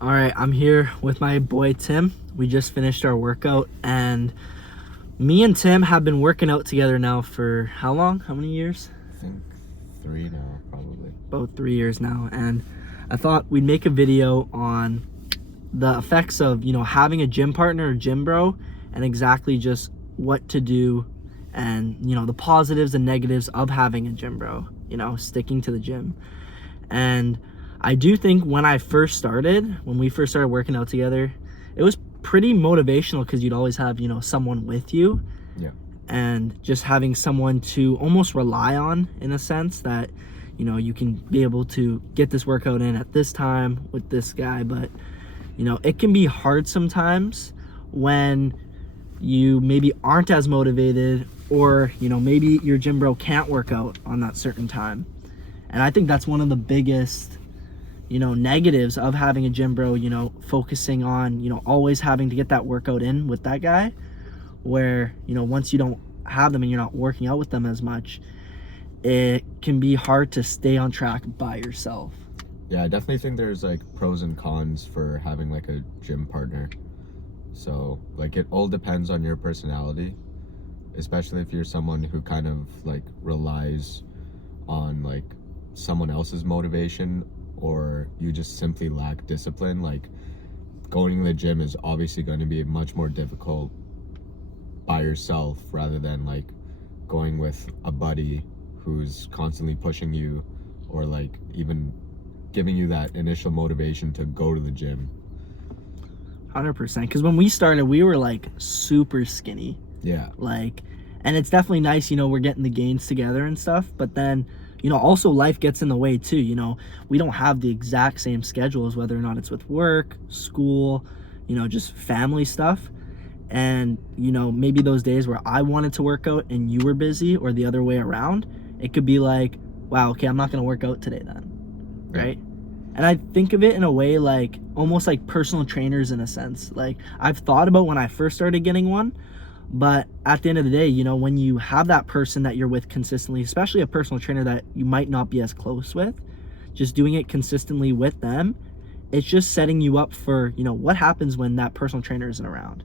All right, I'm here with my boy Tim. We just finished our workout, and me and Tim have been working out together now for how long? How many years? I think 3 now, probably. About 3 years now. And I thought we'd make a video on the effects of, having a gym partner or gym bro, and exactly just what to do, and, the positives and negatives of having a gym bro, sticking to the gym. And I do think when we first started working out together, it was pretty motivational because you'd always have, someone with you. Yeah. And just having someone to almost rely on, in a sense that, you can be able to get this workout in at this time with this guy. But, it can be hard sometimes when you maybe aren't as motivated, or, maybe your gym bro can't work out on that certain time. And I think that's one of the biggest, negatives of having a gym bro, focusing on, always having to get that workout in with that guy, where, once you don't have them and you're not working out with them as much, it can be hard to stay on track by yourself. Yeah, I definitely think there's like pros and cons for having like a gym partner. So like it all depends on your personality, especially if you're someone who kind of like relies on like someone else's motivation, or you just simply lack discipline. Like going to the gym is obviously going to be much more difficult by yourself rather than like going with a buddy who's constantly pushing you, or like even giving you that initial motivation to go to the gym. 100%. Because when we started, we were like super skinny. Yeah. And it's definitely nice, we're getting the gains together and stuff. But then, also life gets in the way too. We don't have the exact same schedules, whether or not it's with work, school, just family stuff. And, maybe those days where I wanted to work out and you were busy, or the other way around, it could be like, wow, okay, I'm not going to work out today then. Right? And I think of it in a way like almost like personal trainers, in a sense. Like I've thought about when I first started getting one, but at the end of the day, when you have that person that you're with consistently, especially a personal trainer that you might not be as close with, just doing it consistently with them, it's just setting you up for, what happens when that personal trainer isn't around.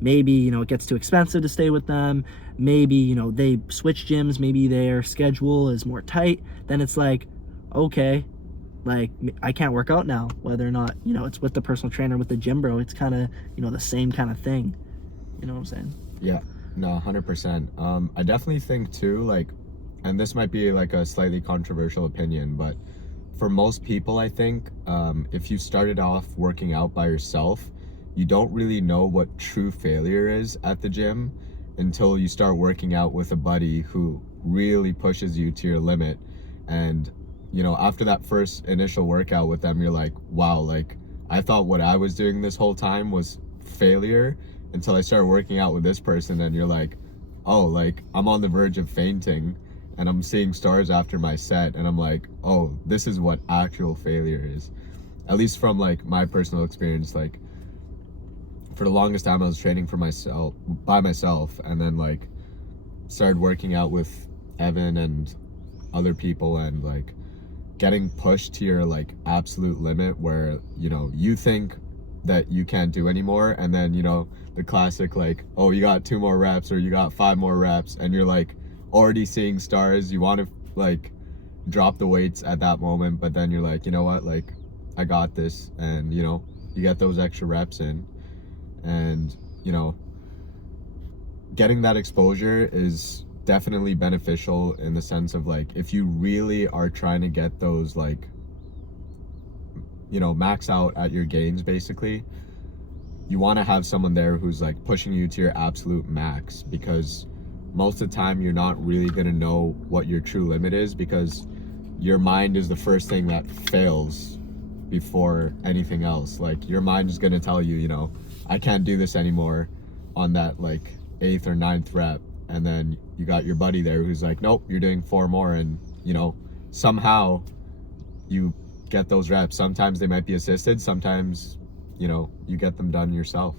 Maybe, it gets too expensive to stay with them. Maybe, they switch gyms. Maybe their schedule is more tight. Then it's like, okay, like I can't work out now, whether or not, it's with the personal trainer, with the gym bro. It's kind of, the same kind of thing. You know what I'm saying? Yeah, no, 100%. I definitely think too, like, and this might be like a slightly controversial opinion, but for most people, I think, if you started off working out by yourself, you don't really know what true failure is at the gym until you start working out with a buddy who really pushes you to your limit. And, after that first initial workout with them, you're like, wow, like, I thought what I was doing this whole time was failure, until I started working out with this person, and you're like, oh, like I'm on the verge of fainting and I'm seeing stars after my set, and I'm like, oh, this is what actual failure is. At least from like my personal experience. Like for the longest time I was training for myself, by myself, and then like started working out with Evan and other people, and like getting pushed to your like absolute limit where you think that you can't do anymore, and then the classic like, oh, you got 2 more reps, or you got 5 more reps, and you're like already seeing stars. You want to like drop the weights at that moment, but then you're like, you know what, like I got this, and you get those extra reps in, and getting that exposure is definitely beneficial in the sense of like, if you really are trying to get those like max out at your gains, basically you want to have someone there who's like pushing you to your absolute max, because most of the time you're not really going to know what your true limit is, because your mind is the first thing that fails before anything else. Like your mind is going to tell you, I can't do this anymore on that like 8th or 9th rep, and then you got your buddy there who's like, nope, you're doing 4 more, and somehow you get those reps. Sometimes they might be assisted, sometimes you get them done yourself.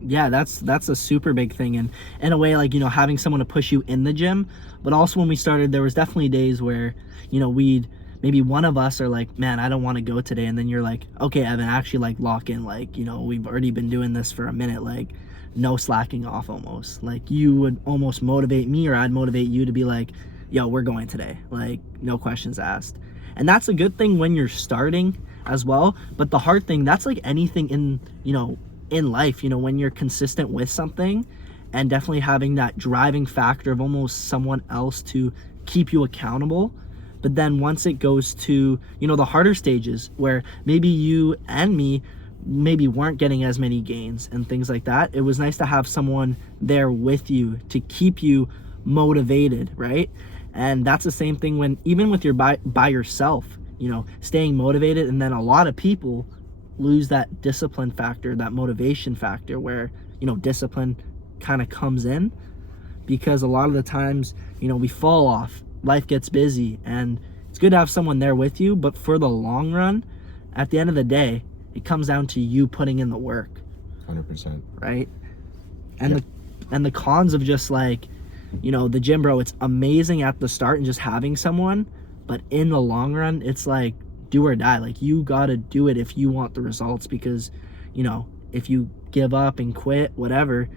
Yeah, that's a super big thing. And in a way, like, having someone to push you in the gym. But also when we started, there was definitely days where, we'd maybe one of us are like, man, I don't want to go today, and then you're like, okay, Evan, actually, like, lock in, like, we've already been doing this for a minute, like, no slacking off. Almost like you would almost motivate me, or I'd motivate you to be like, yo, we're going today, like, no questions asked. And that's a good thing when you're starting as well. But the hard thing, that's like anything in life, when you're consistent with something, and definitely having that driving factor of almost someone else to keep you accountable. But then once it goes to, the harder stages where maybe you and me maybe weren't getting as many gains and things like that, it was nice to have someone there with you to keep you motivated, right? And that's the same thing when even with your by yourself, staying motivated. And then a lot of people lose that discipline factor, that motivation factor, where discipline kind of comes in, because a lot of the times we fall off, life gets busy, and it's good to have someone there with you. But for the long run, at the end of the day, it comes down to you putting in the work. 100%. Right? And the cons of just like, the gym, bro, it's amazing at the start and just having someone, but in the long run, it's like do or die. Like, you gotta do it if you want the results, because if you give up and quit, whatever,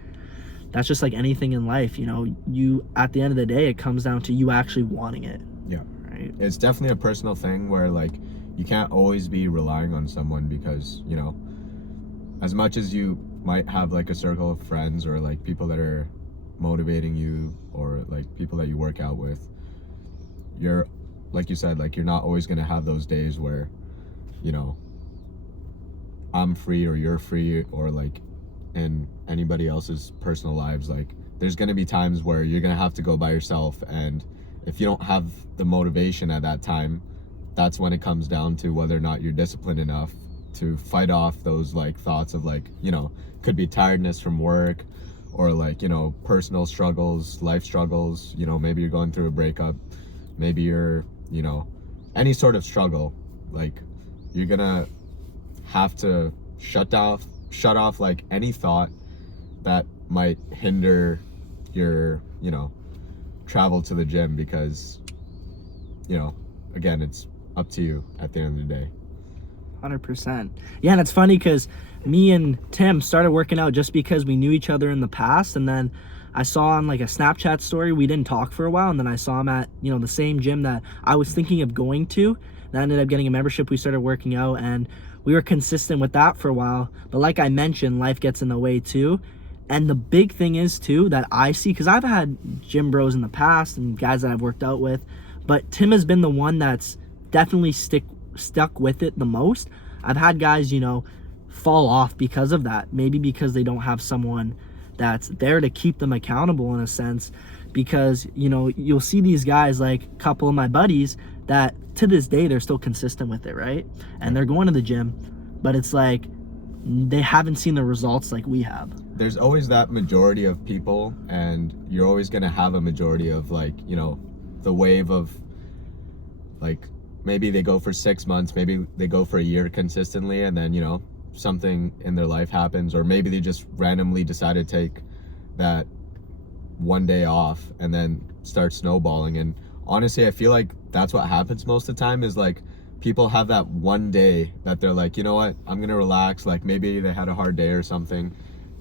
that's just like anything in life. You at the end of the day, it comes down to you actually wanting it. Yeah. Right. It's definitely a personal thing where like you can't always be relying on someone, because as much as you might have like a circle of friends or like people that are motivating you, or like people that you work out with, you're, like you said, like, you're not always going to have those days where I'm free or you're free, or like in anybody else's personal lives. Like, there's going to be times where you're going to have to go by yourself, and if you don't have the motivation at that time, that's when it comes down to whether or not you're disciplined enough to fight off those like thoughts of like, could be tiredness from work, or like, personal struggles, life struggles, maybe you're going through a breakup, maybe you're, any sort of struggle. Like, you're gonna have to shut off like any thought that might hinder your, travel to the gym, because, again, it's up to you at the end of the day. 100%. Yeah, and it's funny because me and Tim started working out just because we knew each other in the past, and then I saw on like a Snapchat story, we didn't talk for a while, and then I saw him at the same gym that I was thinking of going to, and I ended up getting a membership. We started working out, and we were consistent with that for a while. But like I mentioned, life gets in the way too. And the big thing is too that I see, because I've had gym bros in the past and guys that I've worked out with, but Tim has been the one that's definitely stuck with it the most. I've had guys fall off because of that, maybe because they don't have someone that's there to keep them accountable in a sense, because you'll see these guys, like a couple of my buddies, that to this day they're still consistent with it, right? And they're going to the gym, but it's like they haven't seen the results like we have. There's always that majority of people, and you're always going to have a majority of like, the wave of like, maybe they go for 6 months, maybe they go for a year consistently, and then something in their life happens, or maybe they just randomly decide to take that one day off and then start snowballing. And honestly, I feel like that's what happens most of the time, is like people have that one day that they're like, you know what, I'm gonna relax. Like, maybe they had a hard day or something,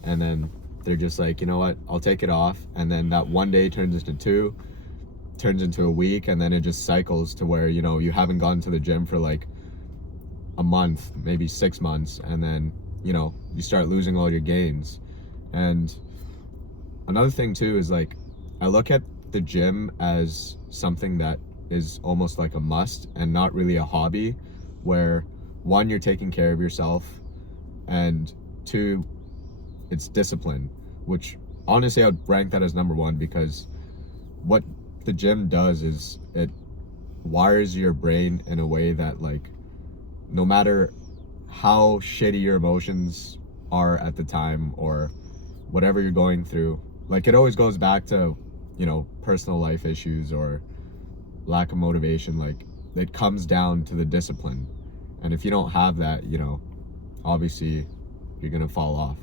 and then they're just like, you know what, I'll take it off. And then that one day turns into two, turns into a week, and then it just cycles to where you haven't gone to the gym for like a month, maybe 6 months, and then you start losing all your gains. And another thing too is like, I look at the gym as something that is almost like a must and not really a hobby, where one, you're taking care of yourself, and two, it's discipline, which honestly I would rank that as number one, because what the gym does is it wires your brain in a way that like, no matter how shitty your emotions are at the time or whatever you're going through, like, it always goes back to personal life issues or lack of motivation. Like, it comes down to the discipline, and if you don't have that, obviously you're gonna fall off.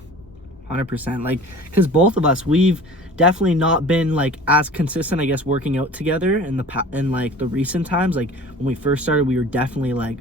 100%. Like, because both of us, we've definitely not been like as consistent, I guess, working out together in like the recent times. Like when we first started, we were definitely like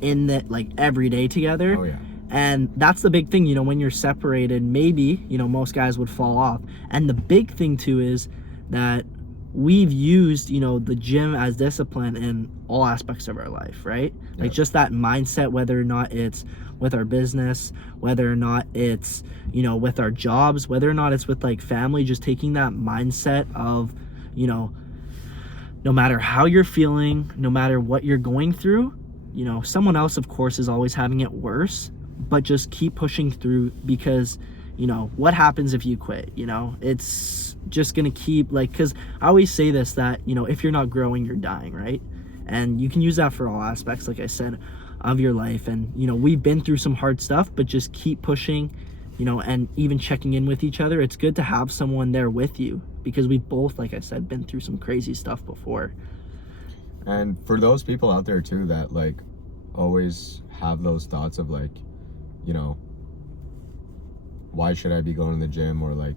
in the like every day together. Oh yeah. And that's the big thing, you know, when you're separated, maybe, you know, most guys would fall off. And the big thing too is that we've used, you know, the gym as discipline in all aspects of our life, right? Like just that mindset, whether or not it's with our business, whether or not it's, you know, with our jobs, whether or not it's with like family, just taking that mindset of, you know, no matter how you're feeling, no matter what you're going through, you know, someone else, of course, is always having it worse, but just keep pushing through because, you know, what happens if you quit? You know, it's just going to keep like, because I always say this, that, you know, if you're not growing, you're dying, right? And you can use that for all aspects, like I said, of your life. And, you know, we've been through some hard stuff, but just keep pushing, you know, and even checking in with each other. It's good to have someone there with you because we've both, like I said, been through some crazy stuff before. And for those people out there too that like always have those thoughts of like, you know, why should I be going to the gym, or like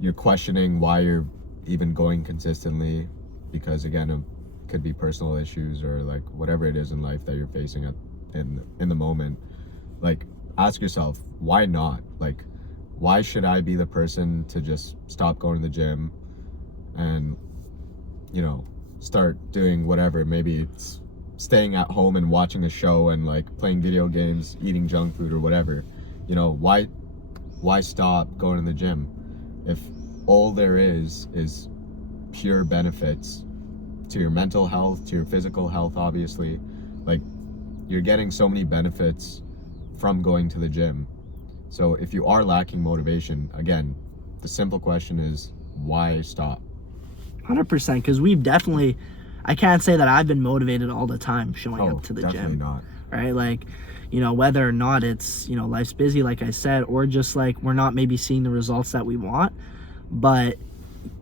you're questioning why you're even going consistently because again it could be personal issues or like whatever it is in life that you're facing in the moment. Like ask yourself, why not? Like why should I be the person to just stop going to the gym and, you know, start doing whatever? Maybe it's staying at home and watching a show and like playing video games, eating junk food or whatever. You know, why stop going to the gym if all there is pure benefits to your mental health, to your physical health, obviously. Like you're getting so many benefits from going to the gym. So if you are lacking motivation, again, the simple question is why stop? 100%, because we've definitely, I can't say that I've been motivated all the time showing up to the definitely gym. Not. Right? Like, you know, whether or not it's, you know, life's busy, like I said, or just like we're not maybe seeing the results that we want. But,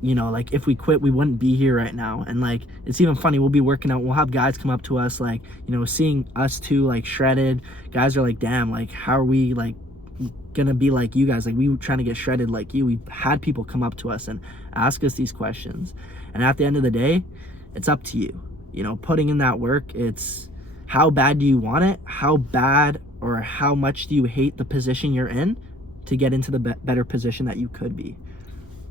you know, like if we quit, we wouldn't be here right now. And like, it's even funny, we'll be working out, we'll have guys come up to us, like, you know, seeing us two like shredded. Guys are like, damn, like, how are we like gonna be like you guys? Like, we were trying to get shredded like you. We've had people come up to us and ask us these questions. And at the end of the day, it's up to you. You know, putting in that work, it's how bad do you want it? How bad or how much do you hate the position you're in to get into the better position that you could be?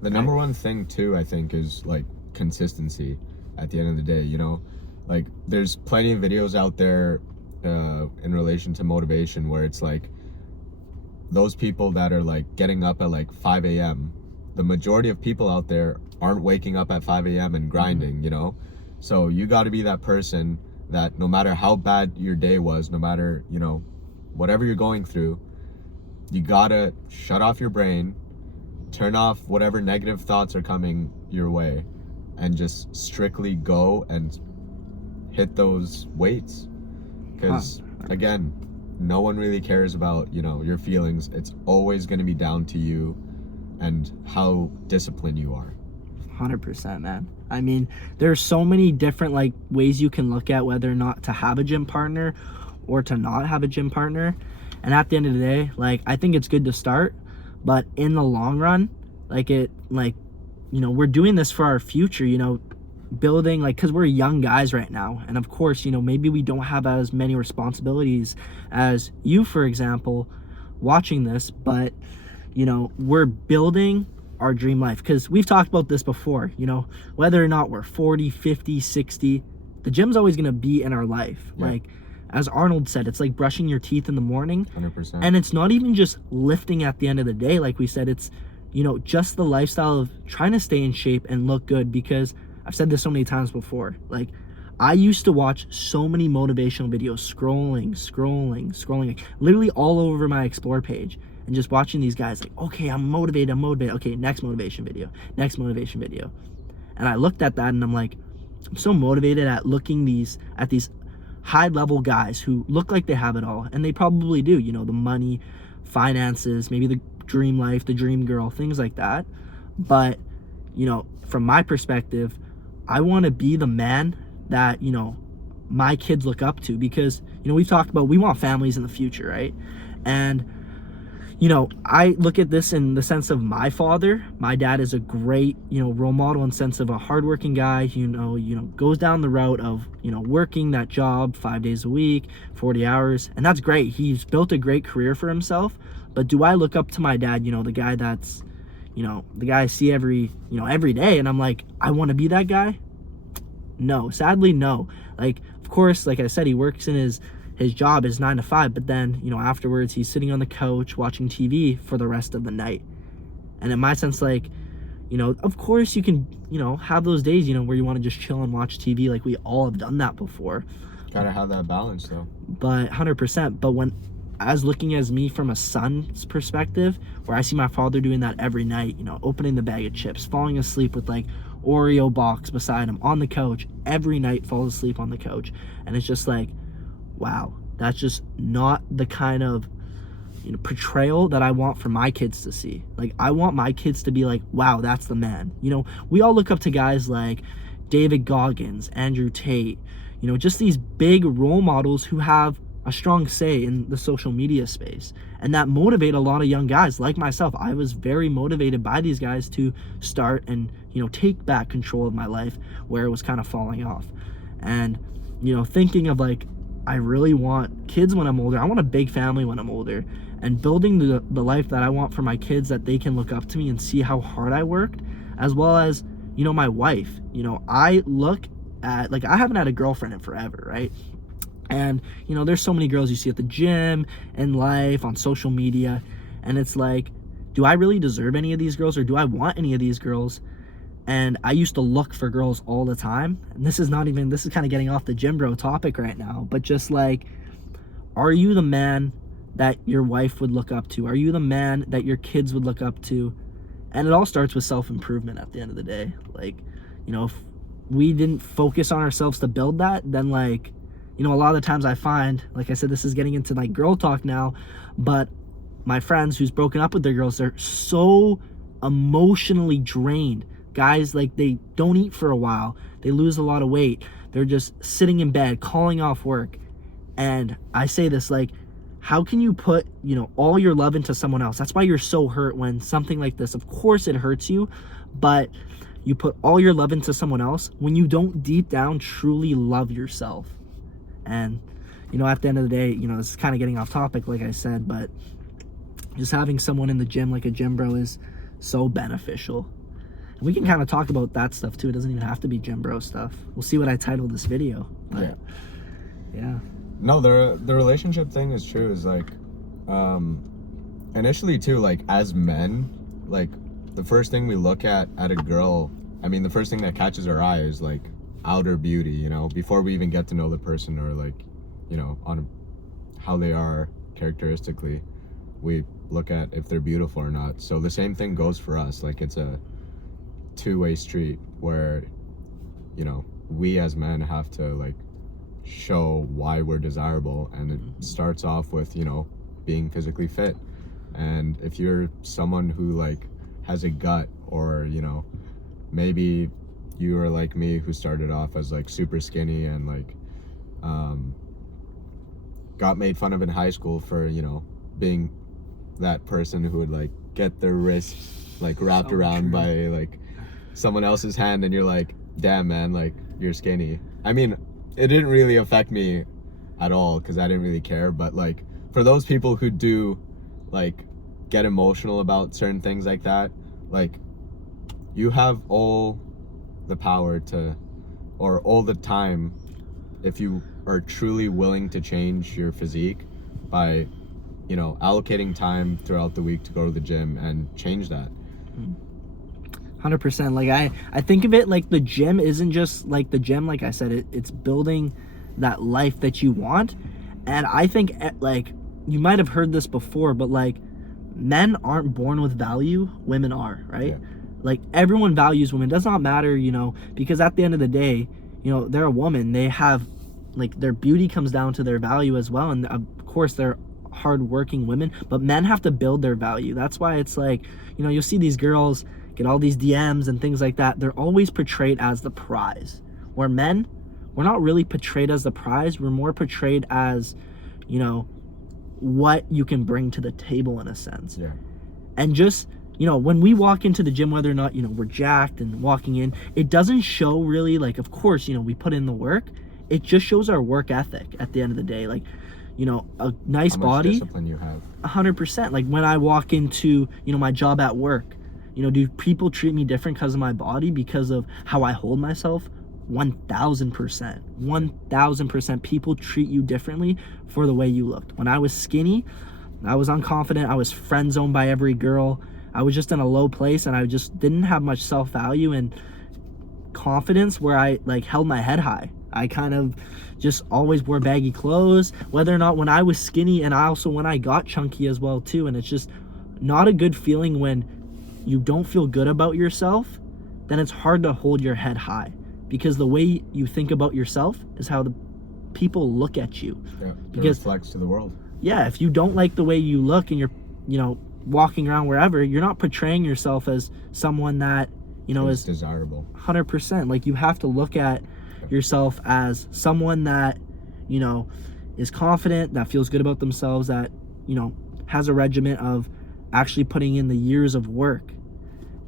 The number one thing too, I think, is like consistency at the end of the day. You know, like there's plenty of videos out there in relation to motivation where it's like those people that are like getting up at like 5 a.m. The majority of people out there aren't waking up at 5 a.m. and grinding, you know? So you got to be that person that no matter how bad your day was, no matter, you know, whatever you're going through, you got to shut off your brain, turn off whatever negative thoughts are coming your way, and just strictly go and hit those weights. Because again, no one really cares about, you know, your feelings. It's always going to be down to you and how disciplined you are. 100%, man. I mean, there's so many different like ways you can look at whether or not to have a gym partner or to not have a gym partner. And at the end of the day, like, I think it's good to start, but in the long run, like you know, we're doing this for our future, you know, building, like, because we're young guys right now. And of course, you know, maybe we don't have as many responsibilities as you, for example, watching this, but, you know, we're building our dream life. Because we've talked about this before, you know, whether or not we're 40, 50, 60, the gym's always going to be in our life. Yeah. Like, as Arnold said, it's like brushing your teeth in the morning. 100%. And it's not even just lifting at the end of the day. Like we said, it's, you know, just the lifestyle of trying to stay in shape and look good. Because I've said this so many times before, like, I used to watch so many motivational videos, scrolling, like, literally all over my Explore page, and just watching these guys, like, okay, I'm motivated. Okay, next motivation video. And I looked at that and I'm like, I'm so motivated at looking at these high level guys who look like they have it all, and they probably do, you know, the money, finances, maybe the dream life, the dream girl, things like that. But, you know, from my perspective, I want to be the man that, you know, my kids look up to, because, you know, we've talked about, we want families in the future, right? And, you know, I look at this in the sense of my father. My dad is a great, you know, role model in sense of a hardworking guy, goes down the route of, working that job 5 days a week, 40 hours. And that's great. He's built a great career for himself. But do I look up to my dad, the guy that's, the guy I see every day, and I'm like, I want to be that guy? No, sadly, no. Like, of course, like I said, he works in his job is 9 to 5, but then, afterwards he's sitting on the couch watching TV for the rest of the night. And in my sense, like, of course you can, have those days, where you want to just chill and watch TV. Like, we all have done that before. Gotta have that balance, though. But 100%. But when, as looking as me from a son's perspective, where I see my father doing that every night, opening the bag of chips, falling asleep with like Oreo box beside him on the couch every night, falls asleep on the couch. And it's just like, wow, that's just not the kind of portrayal that I want for my kids to see. Like, I want my kids to be like, wow, that's the man. We all look up to guys like David Goggins, Andrew Tate, just these big role models who have a strong say in the social media space, and that motivate a lot of young guys like myself. I was very motivated by these guys to start and take back control of my life where it was kind of falling off. And thinking of like, I really want kids when I'm older. I want a big family when I'm older, and building the life that I want for my kids, that they can look up to me and see how hard I worked, as well as, my wife. I look at, like, I haven't had a girlfriend in forever, right? And, there's so many girls you see at the gym, in life, on social media, and it's like, do I really deserve any of these girls, or do I want any of these girls? And I used to look for girls all the time. And this is kind of getting off the gym bro topic right now, but just like, are you the man that your wife would look up to? Are you the man that your kids would look up to? And it all starts with self-improvement at the end of the day. Like, if we didn't focus on ourselves to build that, then like, a lot of the times I find, like I said, this is getting into like girl talk now, but my friends who's broken up with their girls, they're so emotionally drained. Guys, like, they don't eat for a while. They lose a lot of weight. They're just sitting in bed, calling off work. And I say this, like, how can you put, all your love into someone else? That's why you're so hurt when something like this, of course it hurts you, but you put all your love into someone else when you don't deep down truly love yourself. And, at the end of the day, this is kind of getting off topic, like I said, but just having someone in the gym like a gym bro is so beneficial. We can kind of talk about that stuff too. It doesn't even have to be gym bro stuff. We'll see what I title this video. But, yeah. No, the relationship thing is true. Is like, initially too, like, as men, like, the first thing we look at a girl, I mean, the first thing that catches our eye is like outer beauty, before we even get to know the person, or like, on how they are characteristically, we look at if they're beautiful or not. So the same thing goes for us. Like, it's a two-way street where, we as men have to like show why we're desirable, and it starts off with, being physically fit. And if you're someone who like has a gut, or maybe you are like me, who started off as like super skinny and like got made fun of in high school for being that person who would like get their wrists like wrapped around by like someone else's hand, and you're like, damn man, like, you're skinny. I mean, it didn't really affect me at all because I didn't really care, but like, for those people who do like get emotional about certain things like that, like, you have all the power to, or all the time, if you are truly willing to change your physique, by allocating time throughout the week to go to the gym and change that. 100%. Like, I think of it like the gym isn't just like the gym. Like I said, it's building that life that you want. And I think, like, you might have heard this before, but like, men aren't born with value, women are, right? Yeah. Like, everyone values women. It does not matter, because at the end of the day, they're a woman. They have, like, their beauty comes down to their value as well. And of course, they're hardworking women, but men have to build their value. That's why it's like, you'll see these girls get all these DMs and things like that. They're always portrayed as the prize. Where men, we're not really portrayed as the prize. We're more portrayed as, what you can bring to the table in a sense. Yeah. And just, when we walk into the gym, whether or not, we're jacked and walking in, it doesn't show really, like, of course, we put in the work. It just shows our work ethic at the end of the day. Like, a nice How much body, discipline you have. 100%. Like when I walk into, my job at work, do people treat me different because of my body, because of how I hold myself? 1000%. 1000%. People treat you differently for the way you looked. When I was skinny, I was unconfident. I was friend zoned by every girl. I was just in a low place, and I just didn't have much self-value and confidence where I like held my head high. I kind of just always wore baggy clothes, whether or not when I was skinny, and also when I got chunky as well too. And it's just not a good feeling when you don't feel good about yourself. Then it's hard to hold your head high, because the way you think about yourself is how the people look at you. Yeah, it Because reflects to the world. yeah, if you don't like the way you look and you're, walking around wherever, you're not portraying yourself as someone that, It's is desirable. 100%. Like, you have to look at yourself as someone that, is confident, that feels good about themselves, that, has a regimen of actually putting in the years of work.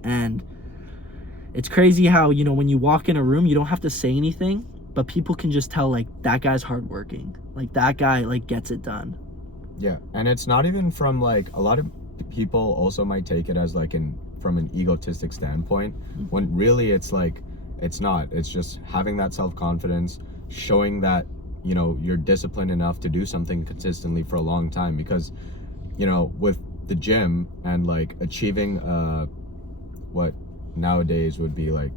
And it's crazy how, when you walk in a room, you don't have to say anything, but people can just tell, like, that guy's hardworking. Like, that guy, like, gets it done. Yeah, and it's not even from, like, a lot of people also might take it as, like, from an egotistic standpoint, when really it's like, it's not. It's just having that self-confidence, showing that, you're disciplined enough to do something consistently for a long time. Because, with the gym and, like, achieving what nowadays would be, like,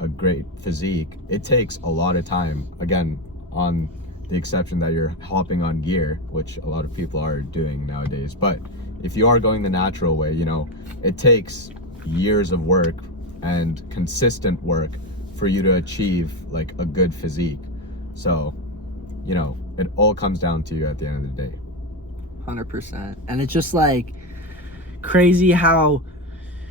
a great physique, it takes a lot of time. Again, on the exception that you're hopping on gear, which a lot of people are doing nowadays. But if you are going the natural way, it takes years of work and consistent work for you to achieve, like, a good physique. So, it all comes down to you at the end of the day. 100%. And it's just, like, crazy how,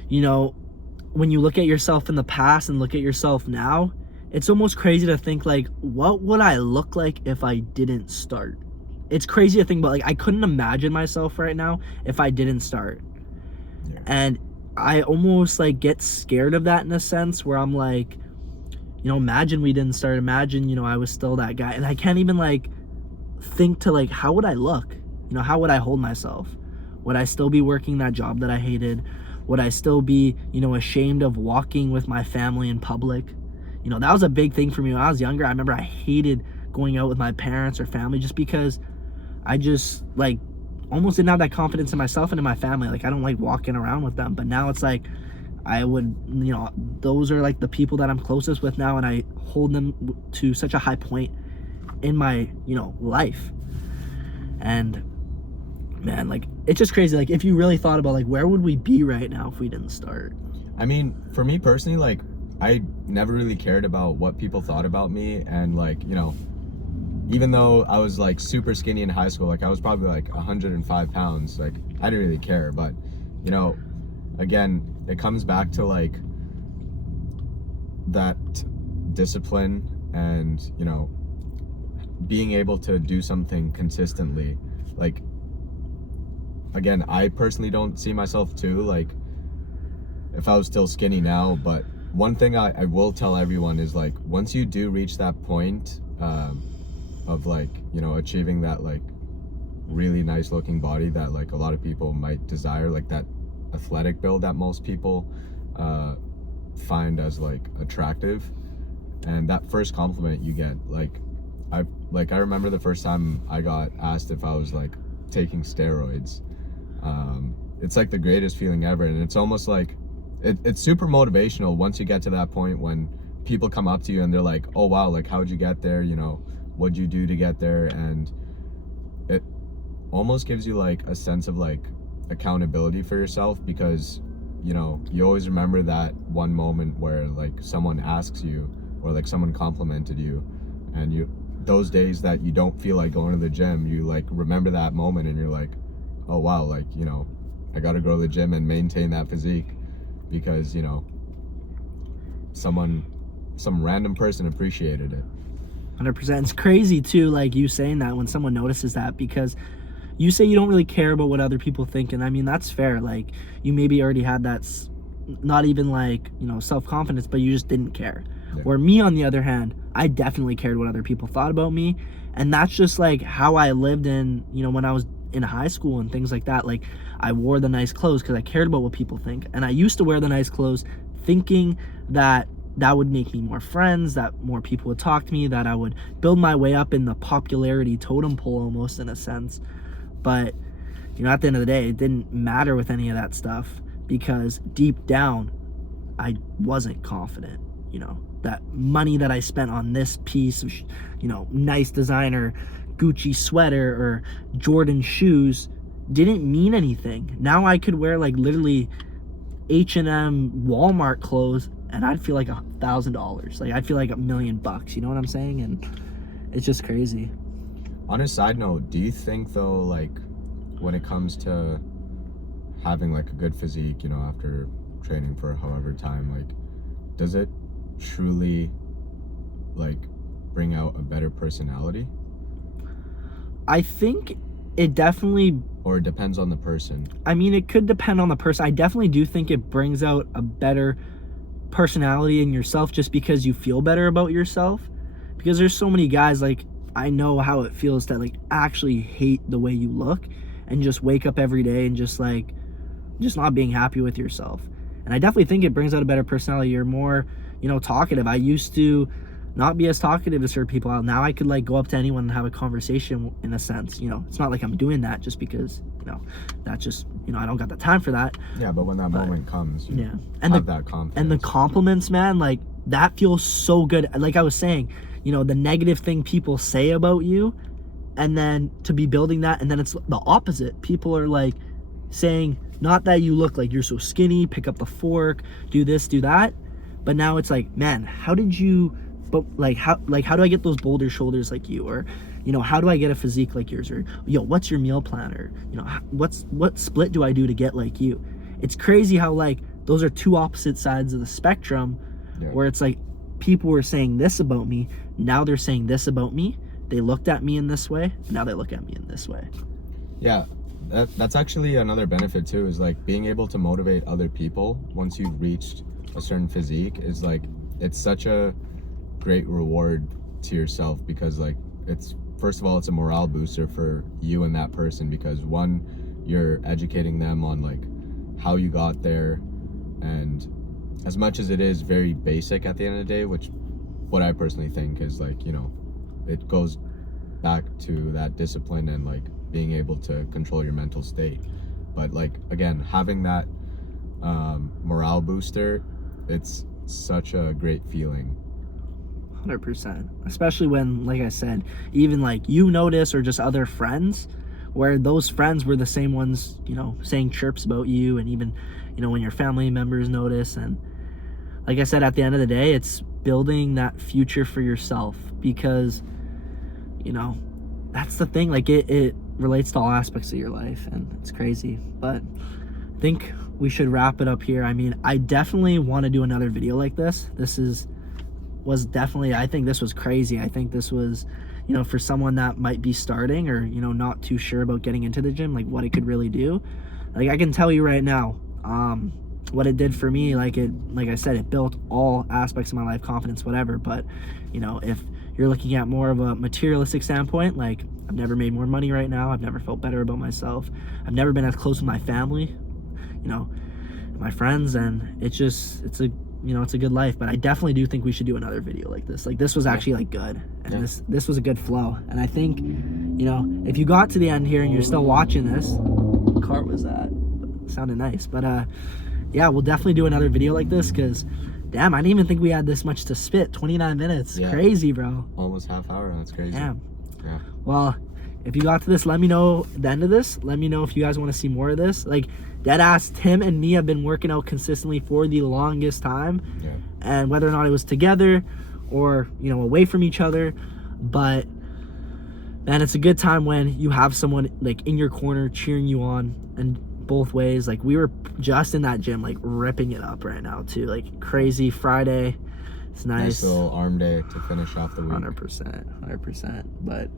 when you look at yourself in the past and look at yourself now, it's almost crazy to think, like, what would I look like if I didn't start? It's crazy to think about. Like, I couldn't imagine myself right now if I didn't start. Yeah. And I almost, like, get scared of that in a sense, where I'm like, imagine we didn't start. Imagine, I was still that guy. And I can't even, like, think to, like, how would I look? How would I hold myself? Would I still be working that job that I hated? Would I still be, ashamed of walking with my family in public? That was a big thing for me when I was younger. I remember I hated going out with my parents or family just because I just, like, almost didn't have that confidence in myself and in my family. Like, I don't like walking around with them. But now it's like, I would, those are, like, the people that I'm closest with now, and I hold them to such a high point in my, life. And man, like, it's just crazy. Like, if you really thought about, like, where would we be right now if we didn't start? I mean, for me personally, like, I never really cared about what people thought about me. And, like, even though I was, like, super skinny in high school, like, I was probably, like, 105 pounds, like, I didn't really care. But, again, it comes back to, like, that discipline and, being able to do something consistently. Like, again, I personally don't see myself too, like, if I was still skinny now. But one thing I will tell everyone is, like, once you do reach that point of, like, achieving that, like, really nice looking body that, like, a lot of people might desire, like that athletic build that most people find as, like, attractive, and that first compliment you get, I remember the first time I got asked if I was, like, taking steroids. It's, like, the greatest feeling ever. And it's almost like it's super motivational once you get to that point when people come up to you and they're like, oh wow, like, how'd you get there, what'd you do to get there? And it almost gives you, like, a sense of, like, accountability for yourself, because you always remember that one moment where, like, someone asks you, or, like, someone complimented you, and those days that you don't feel like going to the gym, you, like, remember that moment and you're like, oh wow, like, I gotta go to the gym and maintain that physique because, some random person appreciated it. 100%. It's crazy too, like, you saying that when someone notices that, because you say you don't really care about what other people think, and I mean that's fair. Like you maybe already had that not even like, you know, self-confidence, but you just didn't care. Yeah. Where me, on the other hand, I definitely cared what other people thought about me, and that's just like how I lived in, you know, when I was in high school and things like that. Like I wore the nice clothes because I cared about what people think, and I used to wear the nice clothes thinking that that would make me more friends, that more people would talk to me, that I would build my way up in the popularity totem pole almost, in a sense. But, you know, at the end of the day, it didn't matter with any of that stuff, because deep down, I wasn't confident. You know, that money that I spent on this piece of, you know, nice designer Gucci sweater or Jordan shoes didn't mean anything. Now I could wear like literally H&M Walmart clothes and I'd feel like $1,000. Like I'd feel like $1 million. You know what I'm saying? And it's just crazy. On a side note, do you think though, like when it comes to having like a good physique, you know, after training for however time, like does it truly like bring out a better personality? I think it definitely, or it depends on the person? I mean, it could depend on the person. I definitely do think it brings out a better personality in yourself, just because you feel better about yourself. Because there's so many guys, like I know how it feels to like actually hate the way you look and just wake up every day and just like just not being happy with yourself. And I definitely think it brings out a better personality. You're more, you know, talkative. I used to not be as talkative to certain people. Now I could like go up to anyone and have a conversation, in a sense. You know, it's not like I'm doing that just because, you know, that's just, you know, I don't got the time for that. Yeah, but when that moment comes, you and have that confidence. And the compliments, man, like that feels so good. Like I was saying, you know, the negative thing people say about you, and then to be building that, and then it's the opposite. People are like saying, not that you look like you're so skinny, pick up the fork, do this, do that, but now it's like, man, how did you, but like how do I get those boulder shoulders like you? Or, you know, how do I get a physique like yours? Or, yo, what's your meal plan? Or, you know, what split do I do to get like you? It's crazy how like those are two opposite sides of the spectrum. Yeah. Where it's like people were saying this about me, now they're saying this about me. They looked at me in this way, now they look at me in this way. Yeah, that's actually another benefit too, is like being able to motivate other people once you've reached a certain physique. Is like, it's such a great reward to yourself, because like it's, first of all, it's a morale booster for you and that person, because one, you're educating them on like how you got there, and as much as it is very basic at the end of the day, which what I personally think is like, you know, it goes back to that discipline and like being able to control your mental state. But like, again, having that morale booster, it's such a great feeling. 100%. Especially when, like I said, even like you notice, or just other friends, where those friends were the same ones, you know, saying chirps about you, and even, you know, when your family members notice. And like I said, at the end of the day, it's building that future for yourself, because, you know, that's the thing. Like it relates to all aspects of your life, and it's crazy. But I think we should wrap it up here. I mean, I definitely want to do another video like this. Was definitely, I think this was crazy. I think this was, you know, for someone that might be starting, or, you know, not too sure about getting into the gym, like what it could really do. Like I can tell you right now, what it did for me, like I said, it built all aspects of my life, confidence, whatever. But, you know, if you're looking at more of a materialistic standpoint, like I've never made more money right now. I've never felt better about myself. I've never been as close with my family, you know, my friends, and it's a, you know, it's a good life. But I definitely do think we should do another video like this. Like this was actually like good, and this was a good flow. And I think, you know, if you got to the end here and you're still watching this, what car was that? It sounded nice. But yeah, we'll definitely do another video like this, because damn, I didn't even think we had this much to spit. 29 minutes. Yeah. Crazy, bro. Almost half hour. That's crazy. Damn. Yeah. Well, if you got to this, let me know the end of this. Let me know if you guys want to see more of this. Like, deadass, Tim and me have been working out consistently for the longest time. Yeah. And whether or not it was together or, you know, away from each other. But, man, it's a good time when you have someone, like, in your corner cheering you on, and both ways. Like, we were just in that gym, like, ripping it up right now, too. Like, crazy Friday. It's nice. Nice little arm day to finish off the week. 100%. But,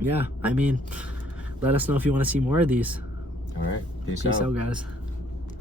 yeah, I mean, let us know if you want to see more of these. All right. Peace Peace out. out, guys.